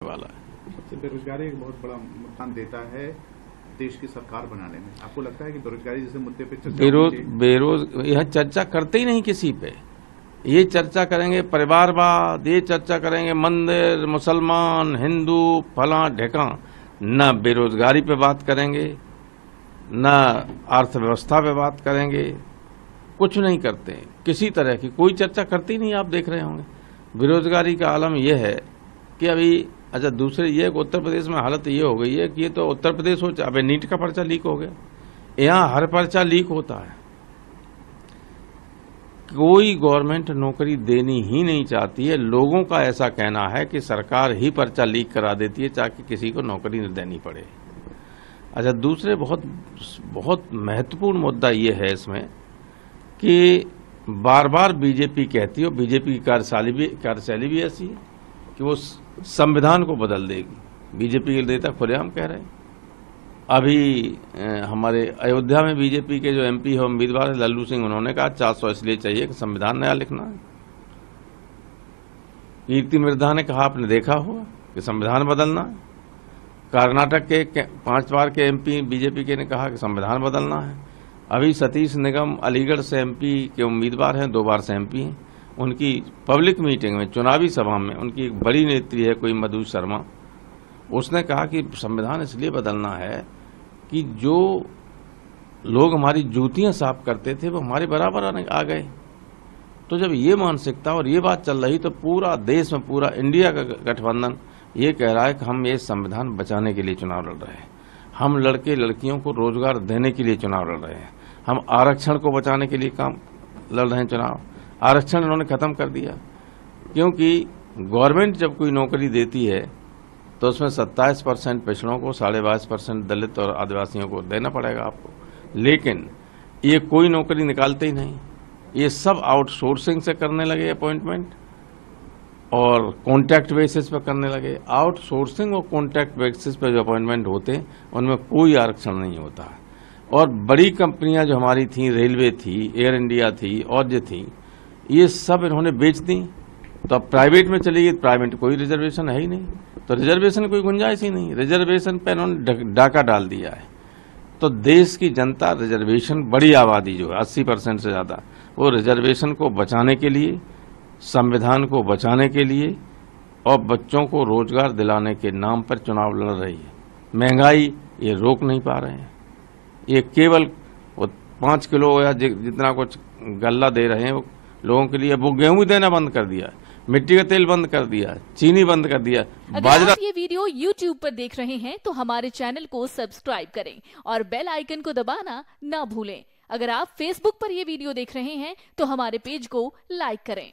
वाला है। बेरोजगारी एक बहुत बड़ा नुकसान देता है देश की सरकार बनाने में। आपको लगता है कि बेरोजगारी जैसे मुद्दे पे चर्चा यह चर्चा करते ही नहीं किसी पे। ये चर्चा करेंगे परिवारवाद, ये चर्चा करेंगे मंदिर, मुसलमान, हिंदू, फला ढेका, न बेरोजगारी पे बात करेंगे, न अर्थव्यवस्था पे बात करेंगे, कुछ नहीं करते। किसी तरह की कोई चर्चा करते ही नहीं। आप देख रहे होंगे बेरोजगारी का आलम यह है कि अभी अच्छा दूसरे ये उत्तर प्रदेश में हालत ये हो गई है कि ये तो उत्तर प्रदेश हो, अबे नीट का पर्चा लीक हो गया। यहाँ हर पर्चा लीक होता है। कोई गवर्नमेंट नौकरी देनी ही नहीं चाहती है। लोगों का ऐसा कहना है कि सरकार ही पर्चा लीक करा देती है ताकि किसी को नौकरी न देनी पड़े। अच्छा दूसरे बहुत महत्वपूर्ण मुद्दा ये है इसमें कि बार बार बीजेपी कहती है, और बीजेपी की कार्यशैली भी ऐसी है कि वो संविधान को बदल देगी। बीजेपी के नेता खुलेआम कह रहे हैं। अभी हमारे अयोध्या में बीजेपी के जो एमपी है उम्मीदवार है लल्लू सिंह, उन्होंने कहा 400 इसलिए चाहिए कि संविधान नया लिखना है। कीर्ति मिर्धा ने कहा आपने देखा होगा कि संविधान बदलना है। कर्नाटक के 5 बार के एमपी बीजेपी के ने कहा कि संविधान बदलना है। अभी सतीश निगम अलीगढ़ से एमपी के उम्मीदवार हैं, 2 बार से एमपी हैं। उनकी पब्लिक मीटिंग में, चुनावी सभा में, उनकी एक बड़ी नेत्री है कोई मधु शर्मा, उसने कहा कि संविधान इसलिए बदलना है कि जो लोग हमारी जूतियां साफ करते थे वो हमारे बराबर आ गए। तो जब ये मानसिकता और ये बात चल रही तो पूरा देश में, पूरा इंडिया का गठबंधन ये कह रहा है कि हम ये संविधान बचाने के लिए चुनाव लड़ रहे हैं। हम लड़के लड़कियों को रोजगार देने के लिए चुनाव लड़ रहे हैं। हम आरक्षण को बचाने के लिए लड़ रहे हैं चुनाव। आरक्षण इन्होंने खत्म कर दिया, क्योंकि गवर्नमेंट जब कोई नौकरी देती है तो उसमें 27% पिछड़ों को, 22.5% दलित और आदिवासियों को देना पड़ेगा आपको। लेकिन ये कोई नौकरी निकालते ही नहीं। ये सब आउटसोर्सिंग से करने लगे अपॉइंटमेंट, और कॉन्ट्रैक्ट बेसिस पर करने लगे। आउटसोर्सिंग और कॉन्ट्रैक्ट बेसिस पर जो अपॉइंटमेंट होते हैं उनमें कोई आरक्षण नहीं होता है। और बड़ी कंपनियां जो हमारी थी, रेलवे थी, एयर इंडिया थी और जो थी, ये सब इन्होंने बेच दी। तो अब प्राइवेट में चली गई। प्राइवेट कोई रिजर्वेशन है ही नहीं, तो रिजर्वेशन की कोई गुंजाइश ही नहीं। रिजर्वेशन पे इन्होंने डाका डाल दिया है। तो देश की जनता रिजर्वेशन, बड़ी आबादी जो है 80% से ज़्यादा, वो रिजर्वेशन को बचाने के लिए, संविधान को बचाने के लिए और बच्चों को रोजगार दिलाने के नाम पर चुनाव लड़ रही है। महंगाई ये रोक नहीं पा रहे हैं। ये केवल 5 किलो या जितना कुछ गल्ला दे रहे हैं वो लोगों के लिए। वो गेहूं देना बंद कर दिया, मिट्टी का तेल बंद कर दिया, चीनी बंद कर दिया, बाजरा। आप ये वीडियो YouTube पर देख रहे हैं तो हमारे चैनल को सब्सक्राइब करें और बेल आइकन को दबाना ना भूलें। अगर आप Facebook पर ये वीडियो देख रहे हैं तो हमारे पेज को लाइक करें।